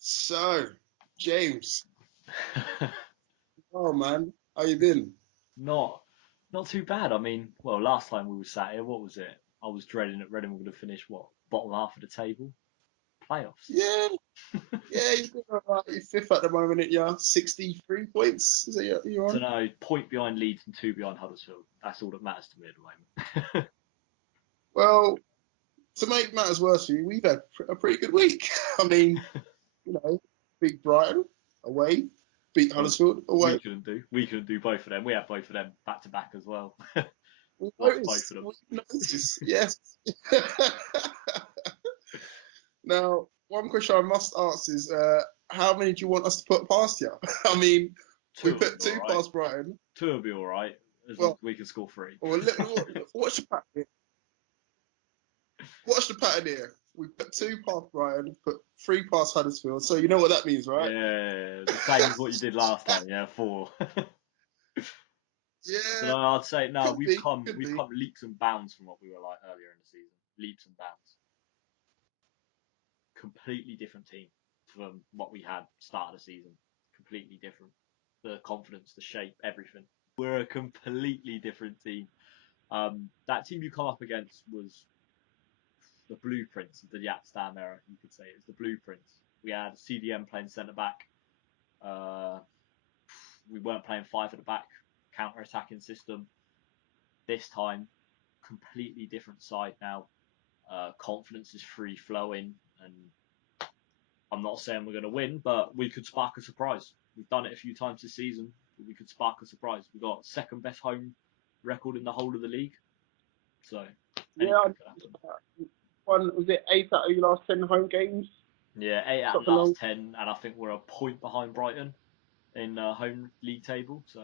So, James, oh man, how you been? Not not too bad. I mean, well, last time we were sat here, what was it? I was dreading that Reading were going to finish what bottom half of the table, playoffs. Yeah, yeah, you're doing all right. You're fifth at the moment, yeah. 63 points. Is that you're So on? no, point behind Leeds and two behind Huddersfield. That's all that matters to me at the moment. Well, to make matters worse for you, we've had a pretty good week. I mean, beat Brighton away, beat Well, Huddersfield we away. couldn't do. We couldn't do both of them. We had both of them back to back as well. We Lost both of noticed, them. we noticed, yes. Now, one question I must ask is, how many do you want us to put past you? I mean, we Two will be put all two right. past Brighton. Two will be all right as long Well, as we can score three. watch the pattern. Watch the pattern here. We put two past Brighton, put three past Huddersfield. So you know what that means, right? Yeah, the same as what you did last time. Yeah, four. So Yeah, no, I'd say no. could be, could We've be. come leaps and bounds from what we were like earlier in the season. Leaps and bounds. Completely different team from what we had start of the season. Completely different. The confidence, the shape, everything. We're a completely different team. That team you come up against was the blueprints of the Yatstam era. You could say it's the blueprints. We had CDM playing centre back. Uh, we weren't playing five at the back counter attacking system. This time, completely different side now. Confidence is free flowing, and I'm not saying we're going to win, but we could spark a surprise. We've done it a few times this season, but we could spark a surprise. We've got second best home record in the whole of the league, so Yeah, anything could happen. one was it 8 out of your last 10 home games, Yeah, eight out of the something last along. 10, and I think we're a point behind Brighton in home league table, so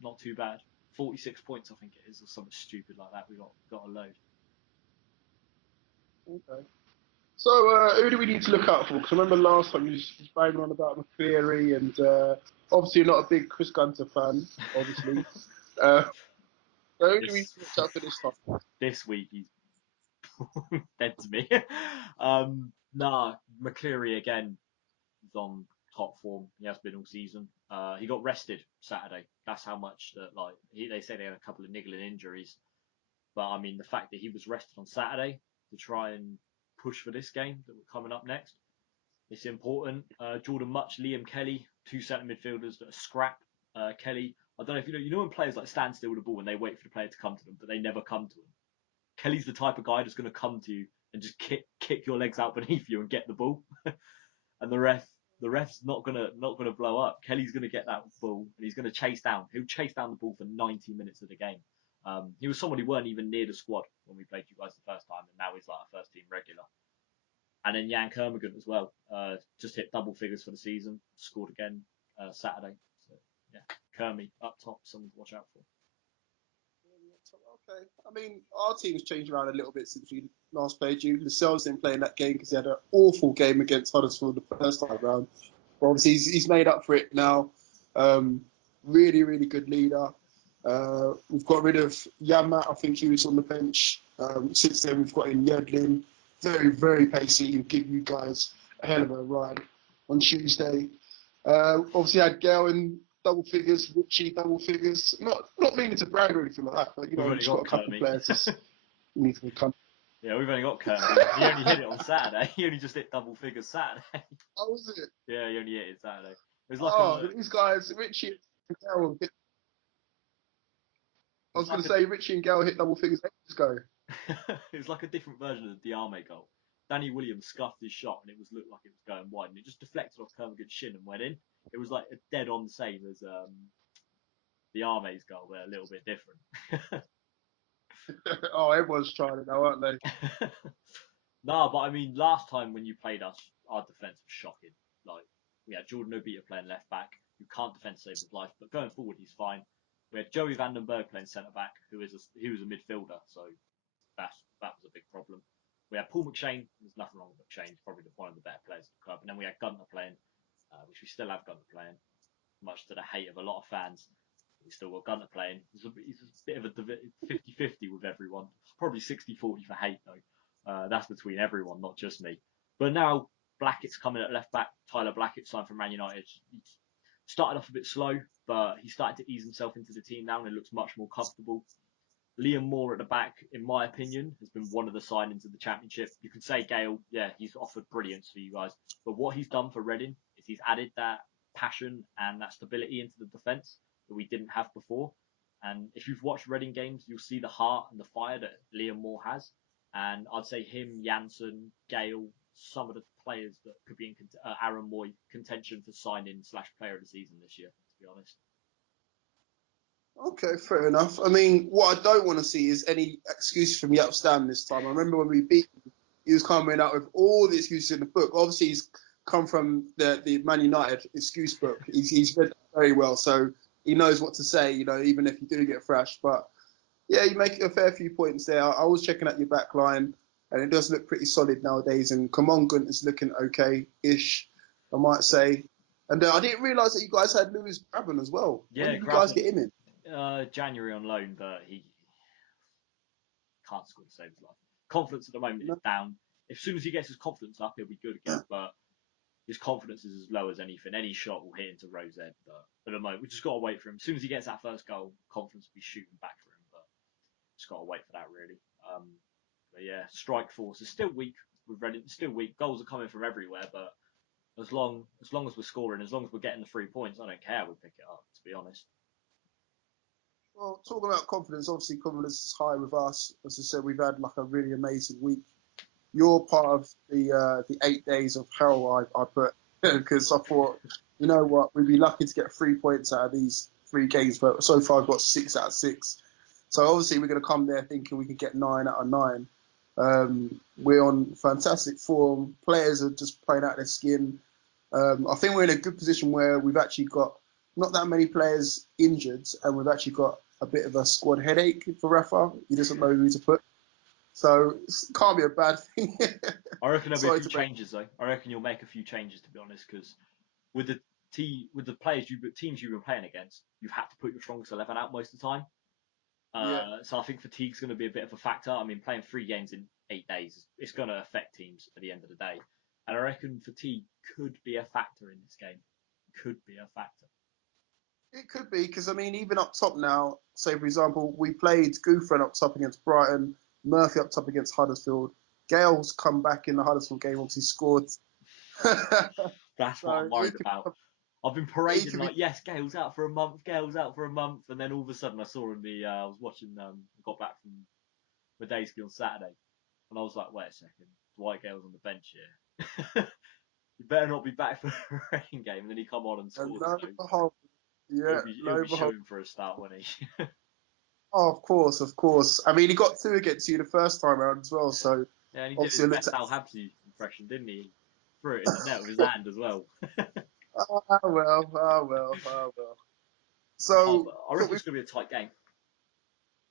not too bad. 46 points, I think it is, or something stupid like that. We got a load. Okay. So who do we need to look out for? Because I remember last time you was banging on about McCleary, and obviously you're not a big Chris Gunter fan, obviously. Uh, so who do we need This to watch out for this time? this week he's dead to me. Nah, McCleary again is on top form. He has been all season. He got rested Saturday. That's how much that they say they had a couple of niggling injuries, but I mean the fact that he was rested on Saturday to try and push for this game that we're coming up next, it's important. Jordan Much, Liam Kelly, two centre midfielders that are scrap. Kelly, I don't know if you know when players like stand still with the ball and they wait for the player to come to them, but they never come to them. Kelly's the type of guy that's going to come to you and just kick your legs out beneath you and get the ball. And the ref's not gonna blow up. Kelly's gonna get that ball and he's gonna chase down. He'll chase down the ball for 90 minutes of the game. He was someone who weren't even near the squad when we played you guys the first time, and now he's like a first team regular. And then Jan Kermorgant as well. Just hit double figures for the season. Scored again Saturday. So yeah, Kermy up top, someone to watch out for. Okay. I mean, our team's changed around a little bit since we last played you. Lascelles didn't play in that game because he had an awful game against Huddersfield the first time round. But obviously, he's made up for it now. Um, really, really good leader. We've got rid of Yamat. I think he was on the bench. Since then, we've got in Yedlin. Very, very pacey. He'll give you guys a hell of a ride on Tuesday. Obviously, I had Gale in double figures, Richie double figures. Not meaning to brag or anything like that, but We've we've only just got got a couple of Kermy. players that need to come. Yeah, we've only got Kermy. He only hit it on Saturday. He only just hit double figures Saturday. How was it? Yeah, he only hit it Saturday. It was like Oh, a these guys, Richie and Gale. I it was was going like to a say Richie and Gale hit double figures ages ago. it was like a different version of the Diarme goal. Danny Williams scuffed his shot and it was looked like it was going wide and it just deflected off Kermagut's shin and went in. It was like a dead on same as the Arme's goal, but a little bit different. Oh, everyone's trying it now, aren't they? No, but I mean, last time when you played us, our defence was shocking. Like, we had Jordan Obita playing left back, who can't defend to save his life, but going forward, he's fine. We had Joey Vandenberg playing centre back, who was a midfielder, so that was a big problem. We had Paul McShane. There's nothing wrong with McShane. He's probably one of the better players at the club. And then we had Gunter playing, which we still have Gunter playing, much to the hate of a lot of fans. We still got Gunter playing. He's a bit of a 50-50 with everyone. Probably 60-40 for hate, though. That's between everyone, not just me. But now Blackett's coming at left back. Tyler Blackett signed from Man United. He started off a bit slow, but he started to ease himself into the team now and looks much more comfortable. Liam Moore at the back, in my opinion, has been one of the signings of the Championship. You can say Gale, yeah, he's offered brilliance for you guys. But what he's done for Reading is he's added that passion and that stability into the defence that we didn't have before. And if you've watched Reading games, you'll see the heart and the fire that Liam Moore has. And I'd say him, Janssen, Gale, some of the players that could be in Aaron Moy contention for signing / player of the season this year, to be honest. Okay, fair enough. I mean, what I don't want to see is any excuse from Yap Stam this time. I remember when we beat him, he was coming out with all the excuses in the book. Obviously, he's come from the Man United excuse book. He's read it very well, so he knows what to say, even if you do get thrashed. But yeah, you make a fair few points there. I was checking out your back line, and it does look pretty solid nowadays. And Comongan is looking okay-ish, I might say. And I didn't realise that you guys had Lewis Graben as well. When Yeah, did you guys Graben, get him in? January on loan, but he can't score to save his life. Confidence at the moment is No. down. As soon as he gets his confidence up, he'll be good again. But his confidence is as low as anything. Any shot will hit into Rose Ed. But at the moment, we just got to wait for him. As soon as he gets that first goal, confidence will be shooting back for him. But just got to wait for that, really. But yeah, strike force is still weak. We've read it, still weak. Goals are coming from everywhere, but as long as we're scoring, as long as we're getting the 3 points, I don't care. We'll pick it up. To be honest. Well, talking about confidence, obviously confidence is high with us. As I said, we've had like a really amazing week. You're part of the 8 days of hell I put because I thought, you know what, we'd be lucky to get 3 points out of these 3 games, but so far I've got 6 out of 6. So obviously we're going to come there thinking we could get 9 out of 9. We're on fantastic form. Players are just playing out their skin. I think we're in a good position where we've actually got not that many players injured, and we've actually got a bit of a squad headache for Rafa. He doesn't know who to put. So it can't be a bad thing. I reckon there'll be a Sorry few to make. changes though. I reckon you'll make a few changes to be honest, because with the teams you've been playing against, you've had to put your strongest 11 out most of the time. Yeah, So I think fatigue's going to be a bit of a factor. I mean, playing 3 games in 8 days, it's going to affect teams at the end of the day. And I reckon fatigue could be a factor in this game. Could be a factor. it could be because I mean, even up top now. Say for example, we played Gouffren up top against Brighton, Murphy up top against Huddersfield. Gale's come back in the Huddersfield game, obviously scored. That's what I'm So worried about. I've been he parading could be. like, yes, Gale's out for a month, Gale's out for a month, and then all of a sudden I saw in the, I was watching, got back from Medeski on Saturday, and I was like, wait a second, Dwight Gale's on the bench here. You better not be back for a rain game. And then he come on and And scored, lo so and behold, yeah, he'll lo be and behold. showing for a start, won't he? Oh, of course, of course. I mean, he got 2 against you the first time around as well. So Yeah, and he did obviously, his I looked best at. Al Habsi impression, didn't he? Threw it in the net with his hand as well. Ah well, ah well, ah well. No, So but I talk reckon me, it's going to be a tight game.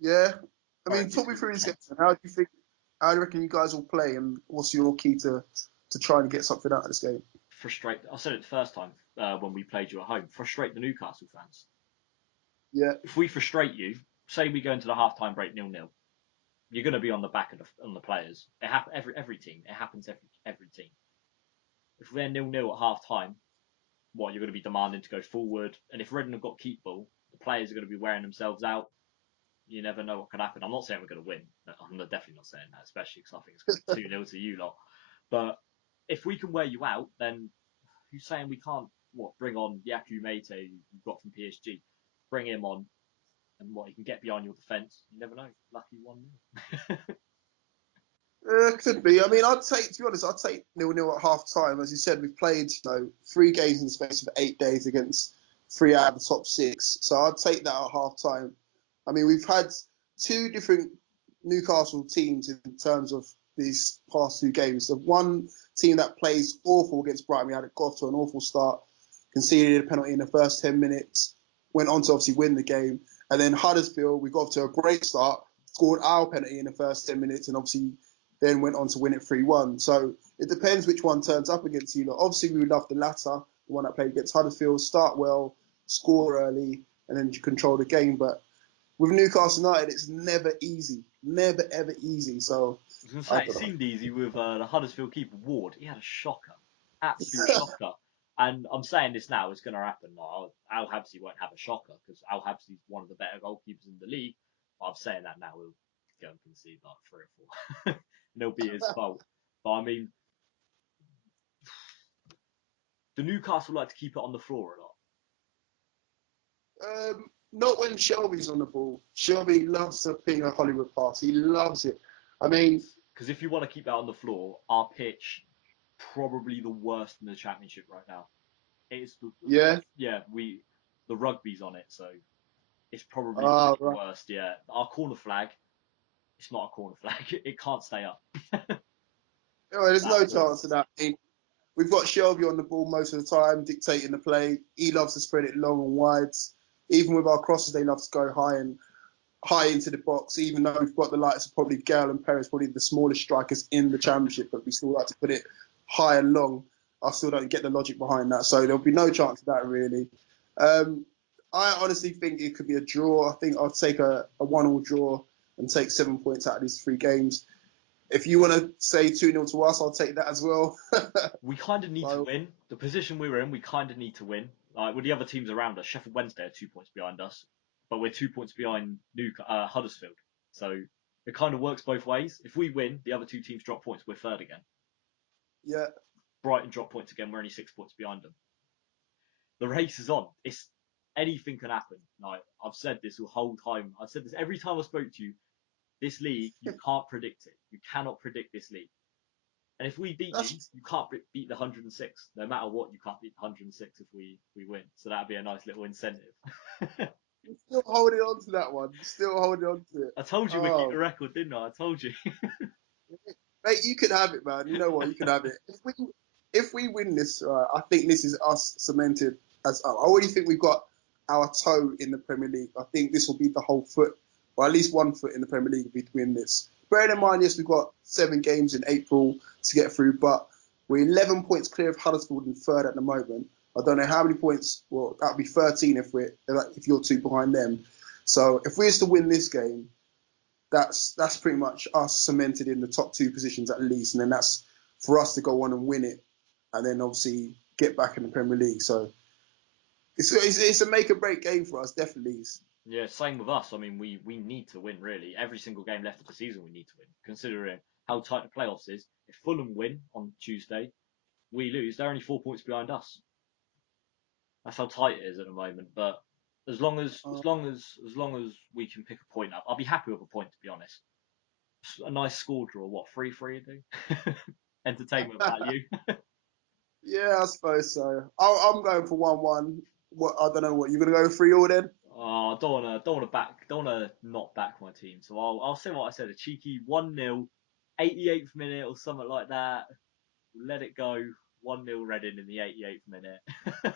yeah. I I mean, reckon it's talk me going to through be this game. tense. How do you think? How do you reckon you guys will play, and what's your key to try and get something out of this game? Frustrate. I said it the first time when we played you at home. Frustrate the Newcastle fans. Yeah, If we frustrate you, say we go into the half-time break 0-0, you're going to be on the back of on the players. It happens every team. It happens every team. If they're 0-0 at half-time, what you're going to be demanding to go forward. And if Reading have got keep ball, the players are going to be wearing themselves out. You never know what could happen. I'm not saying we're going to win. I'm definitely not saying that, especially because I think it's going to be 2-0 to you lot. But if we can wear you out, then who's saying we can't, bring on Yaku Mate, who you've got from PSG, bring him on, and he can get behind your defence. You never know. Lucky 1-0. could be. I mean, I'd take to be honest, I'd take 0-0 at half time. As you said, we've played 3 games in the space of 8 days against 3 out of the top 6. So I'd take that at half time. I mean, we've had 2 different Newcastle teams in terms of these past 2 games. The one team that plays awful against Brighton, we had got off to an awful start, conceded a penalty in the first 10 minutes, went on to obviously win the game. And then Huddersfield, we got off to a great start, scored our penalty in the first 10 minutes, and obviously then went on to win it 3-1. So it depends which one turns up against you. Obviously, we would love the latter, the one that played against Huddersfield, start well, score early, and then you control the game. But with Newcastle United, it's never easy, ever easy. So I was going to I say, it don't know. seemed easy with the Huddersfield keeper, Ward. He had a shocker. absolute shocker. And I'm saying this now, it's going to happen. Like, Al Habsi won't have a shocker because Al Habsi's one of the better goalkeepers in the league. But I'm saying that now, he'll go and concede like 3 or 4. And it'll be his fault. But I mean, the Newcastle like to keep it on the floor a lot. Not when Shelby's on the ball. Shelby loves to ping a Hollywood pass. He loves it. I mean, Because if you want to keep that on the floor, our pitch probably the worst in the championship right now. It's yeah. the rugby's on it, so it's probably Ah, the right. worst. Yeah, our corner flag, it's not a corner flag. It can't stay up. Oh, there's That no poor. chance of that. I mean, we've got Shelby on the ball most of the time, dictating the play. He loves to spread it long and wide. Even with our crosses, they love to go high into the box. Even though we've got the likes of probably Gale and Perez, probably the smallest strikers in the championship, but we still like to put it high and long. I still don't get the logic behind that. So there'll be no chance of that really. Um, I honestly think it could be a draw. I think I'll take a 1-1 draw and take 7 points out of these 3 games. If you want to say 2-0 to us, I'll take that as well. We kind of need to So, win. The position we were in, we kind of need to win. Like with the other teams around us, Sheffield Wednesday are 2 points behind us, but we're 2 points behind Huddersfield. So it kind of works both ways. If we win, the other two teams drop points. We're third again. yeah. Brighton drop points again. We're only 6 points behind them. The race is on. It's anything can happen. Like I've said this the whole time. I've said this every time I spoke to you. This league, you can't predict it. You cannot predict this league. And if we beat you, That's you can't beat the 106. No matter what, you can't beat the 106 if we win. So that'd be a nice little incentive. You're still holding on to that one. You're still holding on to it. I told you we'd keep Oh, the record, didn't I? I told you. mate, you can have it, man. You know what? You can have it. If we win this, I think this is us cemented as. I already think we've got our toe in the Premier League. I think this will be the whole foot, or at least 1 foot in the Premier League if we win this. Bearing in mind, yes, we've got 7 games in April to get through, but we're 11 points clear of Huddersfield in third at the moment. I don't know how many points. Well, that'll be 13 if you're 2 behind them. So if we are to win this game, that's pretty much us cemented in the top 2 positions at least, and then that's for us to go on and win it, and then obviously get back in the Premier League. So it's a make or break game for us, definitely. Yeah, same with us. I mean, we need to win really. Every single game left of the season, we need to win. Considering how tight the playoffs is, if Fulham win on Tuesday, we lose. They're only 4 points behind us. That's how tight it is at the moment. But as long as Uh, we can pick a point up, I'll be happy with a point to be honest. A nice score draw. What 3-3 do? Entertainment value. yeah, I suppose so. I'm going for 1-1. What I don't know what you're gonna go 3-3 then. Oh, I don't wanna not back my team. So I'll say what I said, a cheeky 1-0, 88th minute or something like that. Let it go. 1-0 Reading in the 88th minute.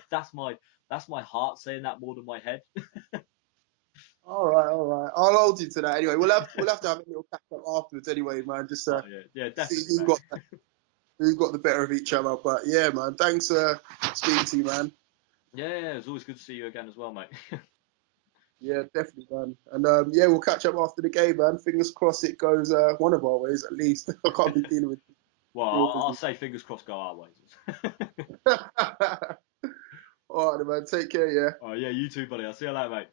That's my heart saying that more than my head. All right, all right. I'll hold you to that. Anyway, we'll have to have a little catch up afterwards. Anyway, man, just Oh yeah, yeah, see definitely, mate. who got the better of each other. But yeah, man, thanks speaking to you, man. Yeah, yeah, it's always good to see you again as well, mate. Yeah, definitely, man. And yeah, we'll catch up after the game, man. Fingers crossed it goes one of our ways at least. I can't be dealing with Well, your I'll business. say fingers crossed go our ways. All right, man. Take care. Yeah. Oh yeah, you too, buddy. I'll see you later, mate.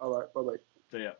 All right. Bye bye. See ya.